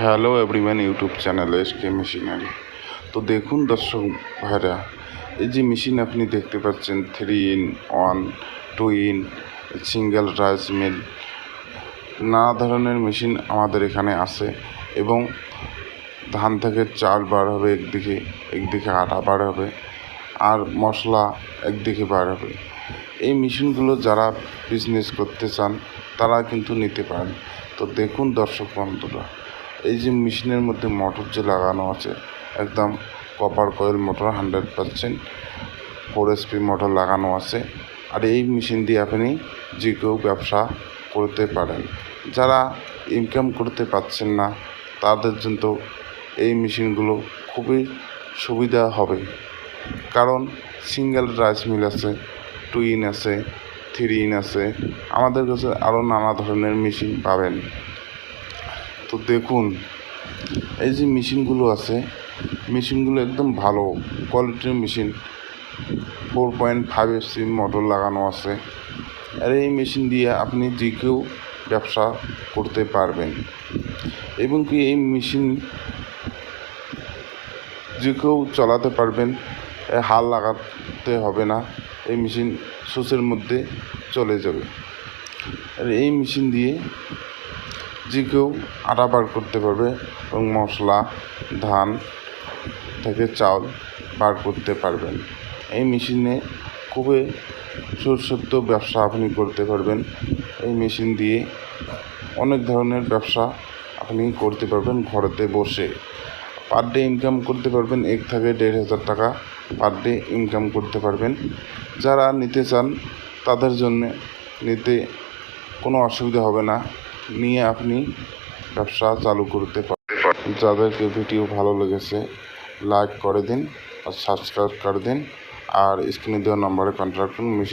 Hello everyone, YouTube channel SK machinery. তো দেখুন দর্শক ভাইরা, এই যে মেশিন আপনি দেখতে পাচ্ছেন 3-in-1, 2-in, single rice mill, নানা ধরনের মেশিন আমাদের এখানে আছে। এবং ধান থেকে চাল বার হবে একদিকে, একদিকে আটা বার হবে, আর মশলা একদিকে বার হবে। এই মেশিনগুলো যারা বিজনেস করতে চান তারা কিন্তু নিতে পারেন। তো দেখুন দর্শক বন্ধুরা, এই যে মেশিনের মধ্যে মোটর যে লাগানো আছে, একদম copper coil motor 100% 4 HP motor লাগানো আছে। আর এই মেশিন দিয়ে আপনি যে কেউ ব্যবসা করতে পারেন। যারা ইনকাম করতে পারছেন না তাদের জন্য এই মেশিনগুলো খুবই সুবিধা হবে। কারণ সিঙ্গেল রাইস মিল আছে, 2-in আছে, 3-in আছে, আমাদের কাছে আরও নানা ধরনের মেশিন পাবেন। তো দেখুন, এই যে মেশিনগুলো আছে, মেশিনগুলো একদম ভালো কোয়ালিটির মেশিন। 4.5 HP মোটর লাগানো আছে। আর এই মেশিন দিয়ে আপনি যে কেউ ব্যবসা করতে পারবেন। এবং কি এই মেশিন যে কেউ চালাতে পারবেন, হাল লাগাতে হবে না। এই মেশিন সুচের মধ্যে চলে যাবে। আর এই মেশিন দিয়ে যে কেউ আটা বার করতে পারবে এবং মশলা, ধান থেকে চাল বার করতে পারবেন। এই মেশিনে খুবই সুসজ্জিত ব্যবসা আপনি করতে পারবেন। এই মেশিন দিয়ে অনেক ধরনের ব্যবসা আপনি করতে পারবেন ঘরেতে বসে। পার ডে ইনকাম করতে পারবেন 1 থেকে 1,500 টাকা পার ডে ইনকাম করতে পারবেন। যারা নিতে চান তাদের জন্যে নিতে কোনো অসুবিধা হবে না, নিয়ে আপনি ব্যবসা চালু করতে পারেন। যাদেরকে ভিডিও ভালো লেগেছে লাইক করে দিন আর সাবস্ক্রাইব করে দিন, আর স্ক্রিনে দেওয়া নম্বরে কন্ট্যাক্ট করুন। মেশিন